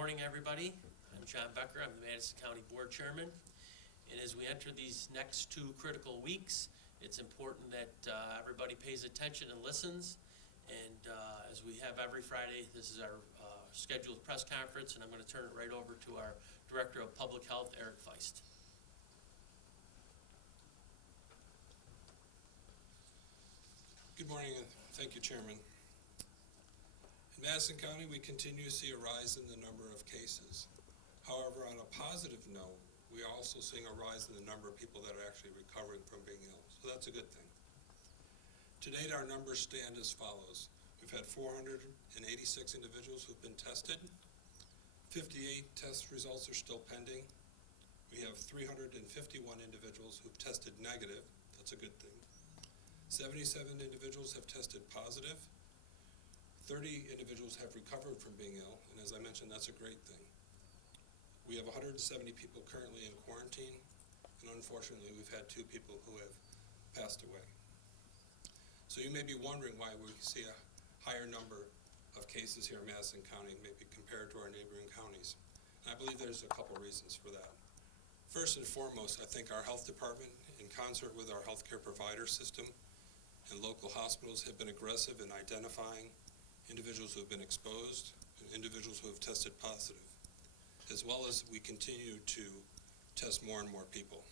morning, everybody. I'm John Becker. I'm the Madison County Board Chairman. And as we enter these next 2 critical weeks, it's important that everybody pays attention and listens. And as we have every Friday, this is our scheduled press conference, and I'm going to turn it right over to our Director of Public Health, Eric Faisst. Good morning, and thank you, Chairman. In Madison County, we continue to see a rise in the number of cases. However, on a positive note, we are also seeing a rise in the number of people that are actually recovering from being ill. So that's a good thing. To date, our numbers stand as follows. We've had 486 individuals who've been tested. 58 test results are still pending. We have 351 individuals who've tested negative. That's a good thing. 77 individuals have tested positive. 30 individuals have recovered from being ill, and as I mentioned, that's a great thing. We have 170 people currently in quarantine, and unfortunately, we've had 2 people who have passed away. So you may be wondering why we see a higher number of cases here in Madison County, maybe compared to our neighboring counties. And I believe there's a couple reasons for that. First and foremost, I think our health department, in concert with our healthcare provider system and local hospitals, have been aggressive in identifying individuals who have been exposed and individuals who have tested positive, as well as we continue to test more and more people.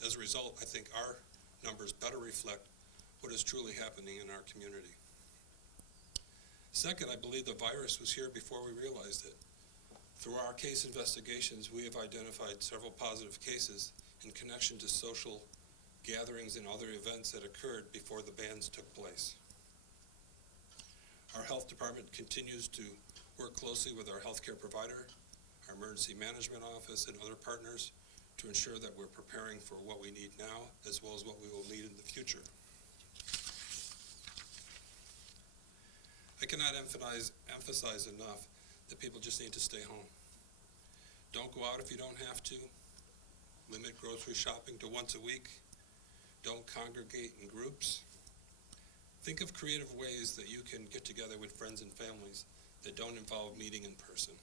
As a result, I think our numbers better reflect what is truly happening in our community. Second, I believe the virus was here before we realized it. Through our case investigations, we have identified several positive cases in connection to social gatherings and other events that occurred before the bans took place. Our health department continues to work closely with our healthcare provider, our emergency management office, and other partners to ensure that we're preparing for what we need now, as well as what we will need in the future. I cannot emphasize enough that people just need to stay home. Don't go out if you don't have to. Limit grocery shopping to once a week. Don't congregate in groups. Think of creative ways that you can get together with friends and families that don't involve meeting in person.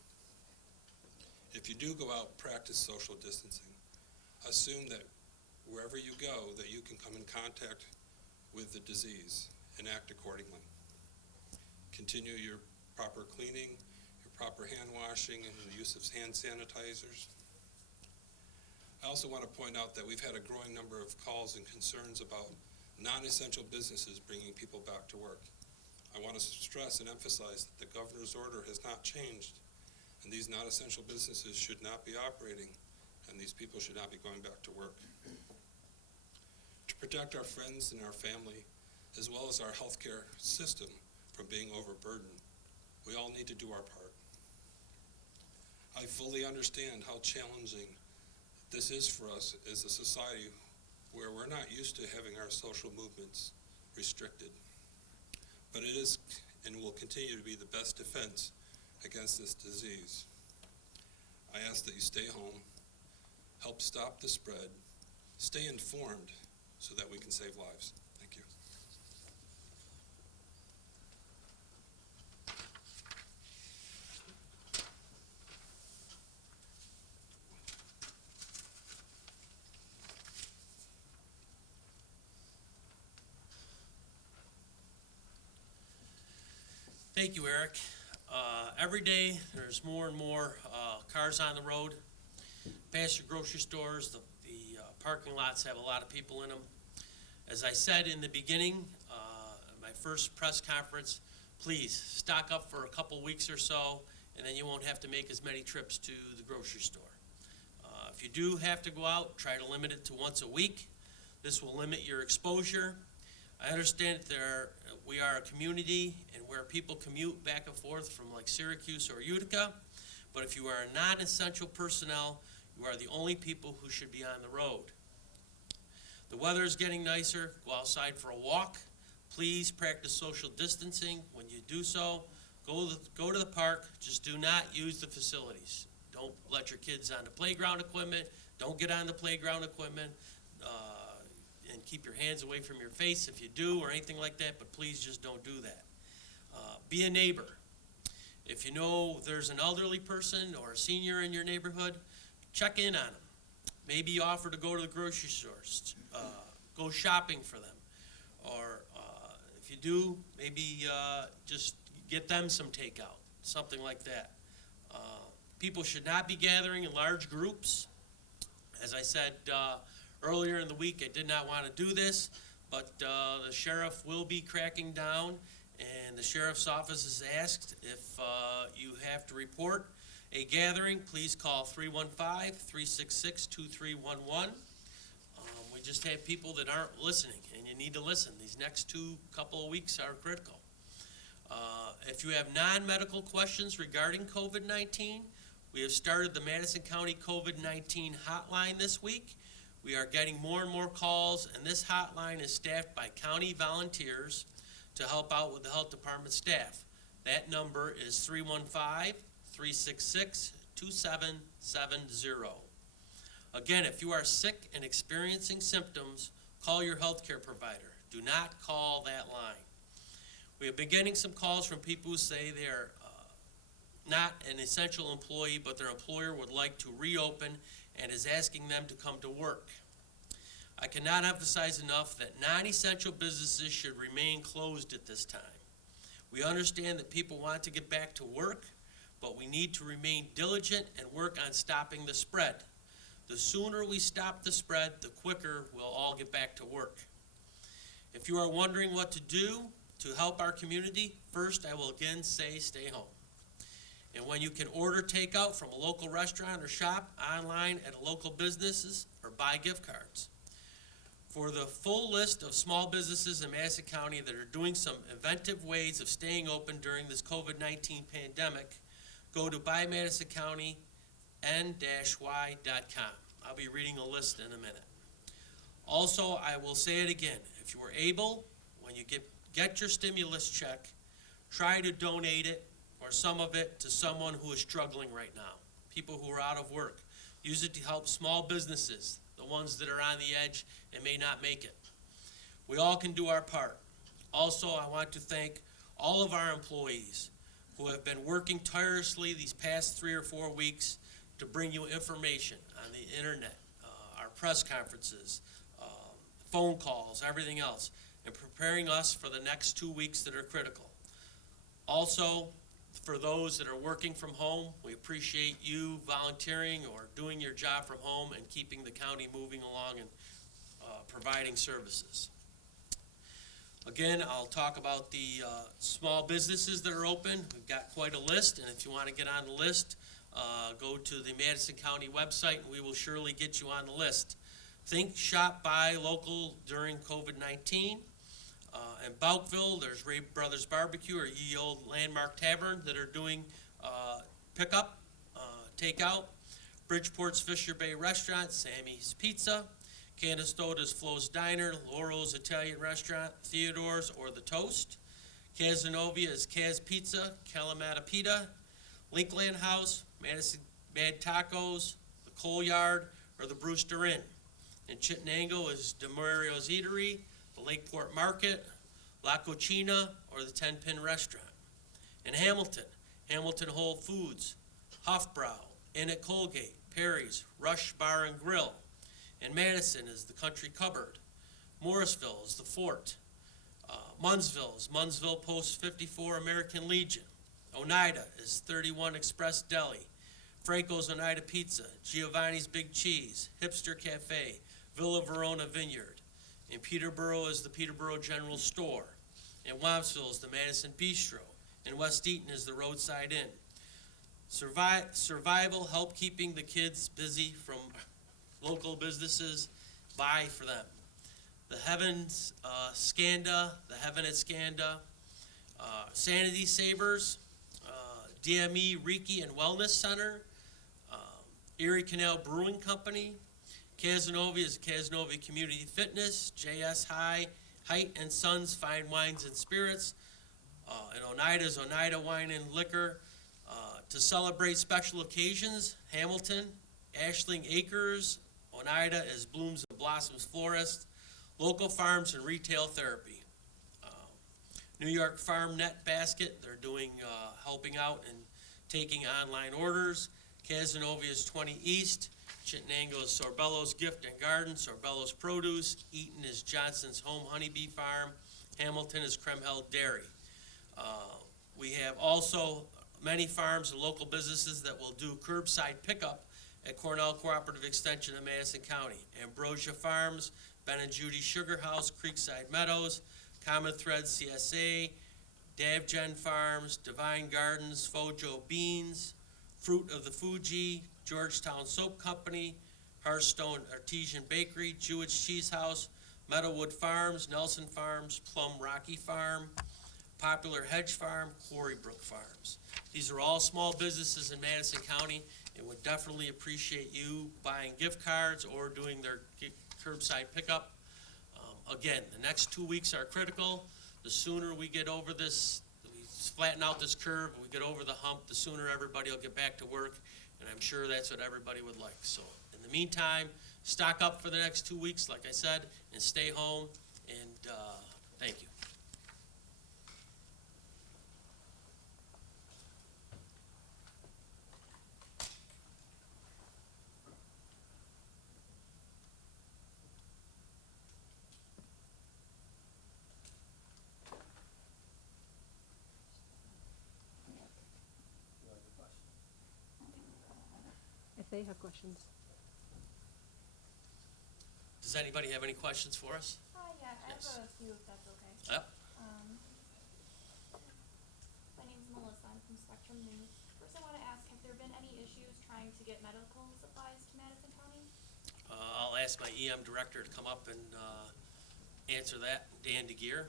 If you do go out, practice social distancing. Assume that wherever you go, that you can come in contact with the disease and act accordingly. Continue your proper cleaning, your proper hand washing, and the use of hand sanitizers. I also want to point out that we've had a growing number of calls and concerns about non-essential businesses bringing people back to work. I want to stress and emphasize that the governor's order has not changed, and these non-essential businesses should not be operating, and these people should not be going back to work. To protect our friends and our family, as well as our healthcare system from being overburdened, we all need to do our part. I fully understand how challenging this is for us as a society where we're not used to having our social movements restricted. But it is and will continue to be the best defense against this disease. I ask that you stay home, help stop the spread, stay informed so that we can save lives. Thank you. Thank you, Eric. Every day there's more and more cars on the road. Past your grocery stores, the parking lots have a lot of people in them. As I said in the beginning, my first press conference, please stock up for a couple weeks or so, and then you won't have to make as many trips to the grocery store. If you do have to go out, try to limit it to once a week. This will limit your exposure. I understand that we are a community and where people commute back and forth from like Syracuse or Utica, but if you are a non-essential personnel, you are the only people who should be on the road. The weather is getting nicer. Go outside for a walk. Please practice social distancing. When you do so, go to the park. Just do not use the facilities. Don't let your kids on the playground equipment. Don't get on the playground equipment. And keep your hands away from your face if you do or anything like that, but please just don't do that. Be a neighbor. If you know there's an elderly person or a senior in your neighborhood, check in on them. Maybe offer to go to the grocery stores, go shopping for them. Or if you do, maybe just get them some takeout, something like that. People should not be gathering in large groups. As I said earlier in the week, I did not want to do this, but the sheriff will be cracking down, and the sheriff's office has asked if you have to report a gathering, please call 315-366-2311. We just have people that aren't listening, and you need to listen. These next couple of weeks are critical. If you have non-medical questions regarding COVID-19, we have started the Madison County COVID-19 hotline this week. We are getting more and more calls, and this hotline is staffed by county volunteers to help out with the health department staff. That number is 315-366-2770. Again, if you are sick and experiencing symptoms, call your healthcare provider. Do not call that line. We have been getting some calls from people who say they are not an essential employee, but their employer would like to reopen and is asking them to come to work. I cannot emphasize enough that non-essential businesses should remain closed at this time. We understand that people want to get back to work, but we need to remain diligent and work on stopping the spread. The sooner we stop the spread, the quicker we'll all get back to work. If you are wondering what to do to help our community, first I will again say stay home. And when you can order takeout from a local restaurant or shop, online at local businesses, or buy gift cards. For the full list of small businesses in Madison County that are doing some inventive ways of staying open during this COVID-19 pandemic, go to buymadisoncounty.n-y.com. I'll be reading a list in a minute. Also, I will say it again, if you are able, when you get your stimulus check, try to donate it or some of it to someone who is struggling right now, people who are out of work. Use it to help small businesses, the ones that are on the edge and may not make it. We all can do our part. Also, I want to thank all of our employees who have been working tirelessly these past 3 or 4 weeks to bring you information on the internet, our press conferences, phone calls, everything else, and preparing us for the next 2 weeks that are critical. Also, for those that are working from home, we appreciate you volunteering or doing your job from home and keeping the county moving along and providing services. Again, I'll talk about the small businesses that are open. We've got quite a list, and if you want to get on the list, go to the Madison County website, and we will surely get you on the list. Think, shop, buy local during COVID-19. In Bouckville, there's Ray Brothers Barbecue or Ye Old Landmark Tavern that are doing pickup, takeout. Bridgeport's Fisher Bay Restaurant, Sammy's Pizza. Canastota's Flo's Diner, Laurel's Italian Restaurant, Theodore's or The Toast. Casanova is Kaz Pizza, Kalamata Pita. Linkland House, Madison Mad Tacos, The Coal Yard, or The Brewster Inn. In Chittenango is Demorio's Eatery, the Lakeport Market, La Cucina, or the 10 Pin Restaurant. In Hamilton, Hamilton Whole Foods, Hofbrau, Inn at Colgate, Perry's, Rush Bar and Grill. In Madison is the Country Cupboard. Morrisville is the Fort. Munnsville is Munnsville Post 54 American Legion. Oneida is 31 Express Deli. Franco's Oneida Pizza, Giovanni's Big Cheese, Hipster Cafe, Villa Verona Vineyard. In Peterborough is the Peterborough General Store. In Wampsville is the Madison Bistro. In West Eaton is the Roadside Inn. Survival, help keeping the kids busy from local businesses. Buy for them. The Heavens Scanda, the Heaven at Scanda. Sanity Savers, DME Reiki and Wellness Center. Erie Canal Brewing Company. Casanova is Casanova Community Fitness, JS Height and Sons Fine Wines and Spirits, and Oneida is Oneida Wine and Liquor. To celebrate special occasions, Hamilton, Ashling Acres, Oneida is Blooms and Blossoms Florist, Local Farms and Retail Therapy. New York Farm Net Basket, they're doing, helping out and taking online orders. Casanova is 20 East. Chittenango is Sorbello's Gift and Garden, Sorbello's Produce. Eaton is Johnson's Home Honeybee Farm. Hamilton is Kremheld Dairy. We have also many farms and local businesses that will do curbside pickup at Cornell Cooperative Extension in Madison County. Ambrosia Farms, Ben and Judy Sugar House, Creekside Meadows, Common Thread CSA, Davgen Farms, Divine Gardens, Fojo Beans, Fruit of the Fuji, Georgetown Soap Company, Hearthstone Artesian Bakery, Jewett Cheese House, Meadowwood Farms, Nelson Farms, Plum Rocky Farm, Popular Hedge Farm, Quarrybrook Farms. These are all small businesses in Madison County and would definitely appreciate you buying gift cards or doing their curbside pickup. Again, the next 2 weeks are critical. The sooner we get over this, we flatten out this curve, we get over the hump, the sooner everybody will get back to work, and I'm sure that's what everybody would like. So in the meantime, stock up for the next 2 weeks, like I said, and stay home, and thank you. If they have questions. Does anybody have any questions for us? Yeah, I Yes. have a few if that's okay. Yep. My name's Melissa, I'm from Spectrum News. First I want to ask, have there been any issues trying to get medical supplies to Madison County? I'll ask my EM director to come up and answer that, Dan DeGear.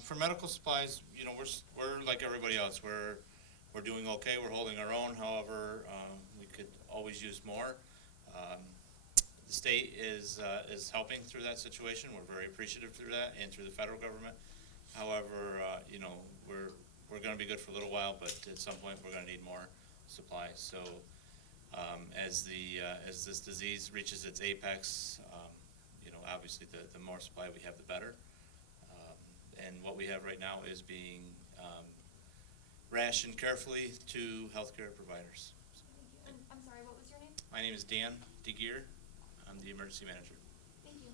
For medical supplies, you know, we're like everybody else. We're doing okay. We're holding our own. However, we could always use more. The state is helping through that situation. We're very appreciative through that and through the federal government. However, you know, we're going to be good for a little while, but at some point we're going to need more supplies. So as this disease reaches its apex, you know, obviously the more supply we have, the better. And what we have right now is being rationed carefully to healthcare providers. Thank you. And I'm sorry, what was your name? My name is Dan DeGear. I'm the emergency manager. Thank you.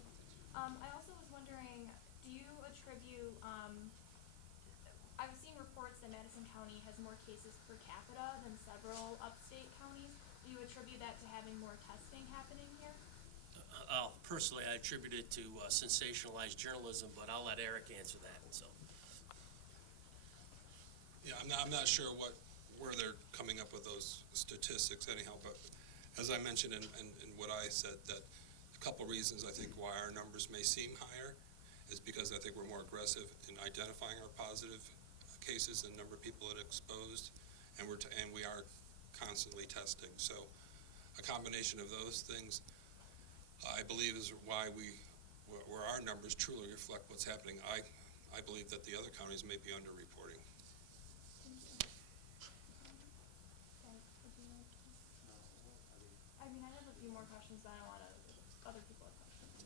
I also was wondering, do you attribute, I've seen reports that Madison County has more cases per capita than several upstate counties. Do you attribute that to having more testing happening here? Personally, I attribute it to sensationalized journalism, but I'll let Eric answer that. So, Yeah, I'm not sure where they're coming up with those statistics anyhow, but as I mentioned in what I said, that a couple reasons I think why our numbers may seem higher is because I think we're more aggressive in identifying our positive cases and number of people that are exposed, and we are constantly testing. So a combination of those things, I believe, is why where our numbers truly reflect what's happening. I believe that the other counties may be underreporting. Thank you. Guys, would you like to? I mean, I have a few more questions, but I don't want to, other people have questions.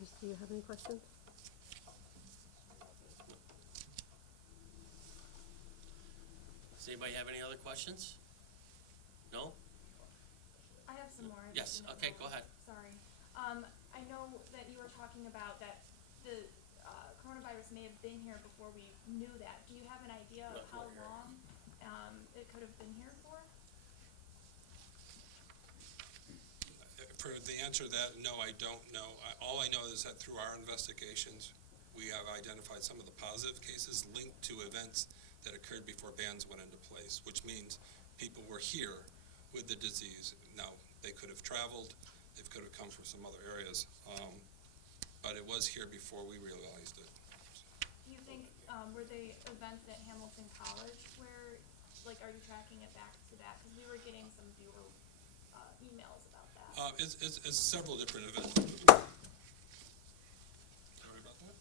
Chris, do you have any questions? does anybody have any other questions? No? I have some more. if Yes. you don't Okay, mind. go ahead. Sorry. I know that you were talking about that the coronavirus may have been here before we knew that. Do you have an idea of how long it could have been here for? For the answer to that, no, I don't know. All I know is that through our investigations, we have identified some of the positive cases linked to events that occurred before bans went into place, which means people were here with the disease. Now, they could have traveled, they could have come from some other areas, but it was here before we realized it. Do you think, were they events at Hamilton College where, like, are you tracking it back to that? Because we were getting some viewer emails about that. It's several different events. Sorry about that.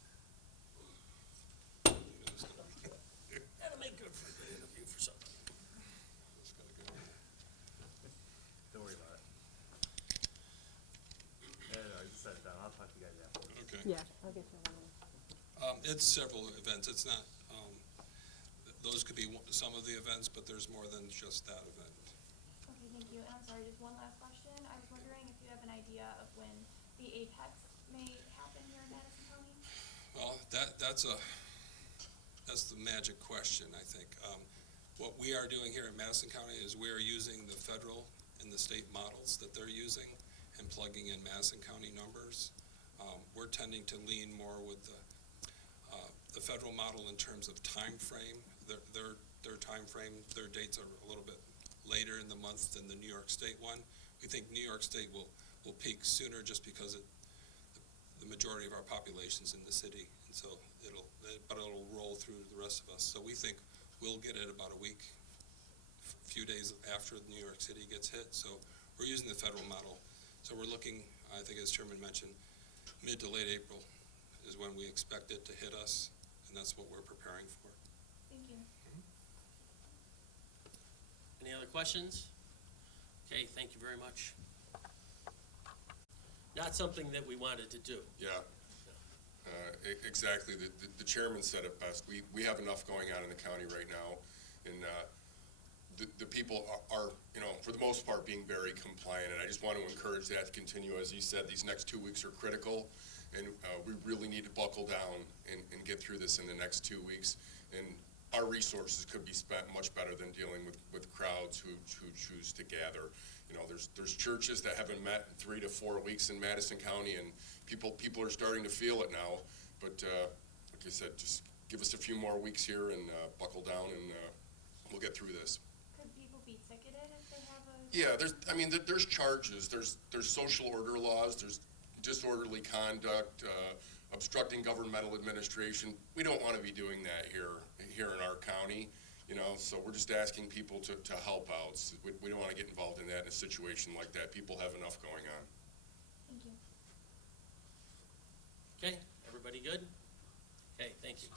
It's several events. It's not, those could be some of the events, but there's more than just that event. Okay, thank you. And I'm sorry, just one last question. I was wondering if you have an idea of when the Apex may happen here in Madison County? Well, that's the magic question, I think. What we are doing here in Madison County is we are using the federal and the state models that they're using and plugging in Madison County numbers. We're tending to lean more with the federal model in terms of time frame. Their time frame, their dates are a little bit later in the month than the New York State one. We think New York State will peak sooner just because the majority of our population's in the city, and so it'll roll through the rest of us. So we think we'll get it about a week, a few days after New York City gets hit. So we're using the federal model. So we're looking, I think as Chairman mentioned, mid to late April is when we expect it to hit us, and that's what we're preparing for. Thank you. Any other questions? Okay, thank you very much. Not something that we wanted to do. Yeah, exactly. The chairman said it best. We have enough going on in the county right now, and the people are, for the most part, being very compliant. And I just want to encourage that to continue. As you said, these next 2 weeks are critical, and we really need to buckle down and get through this in the next 2 weeks. And our resources could be spent much better than dealing with crowds who choose to gather. There's churches that haven't met in 3 to 4 weeks in Madison County, and people are starting to feel it now. But like I said, just give us a few more weeks here and buckle down, and we'll get through this. Could people be ticketed if they have a? Yeah, there's charges. There's social order laws. There's disorderly conduct, obstructing governmental administration. We don't want to be doing that here in our county. So we're just asking people to help out. So we don't want to get involved in that in a situation like that. People have enough going on. Thank you. Okay, everybody good? Okay, thank you.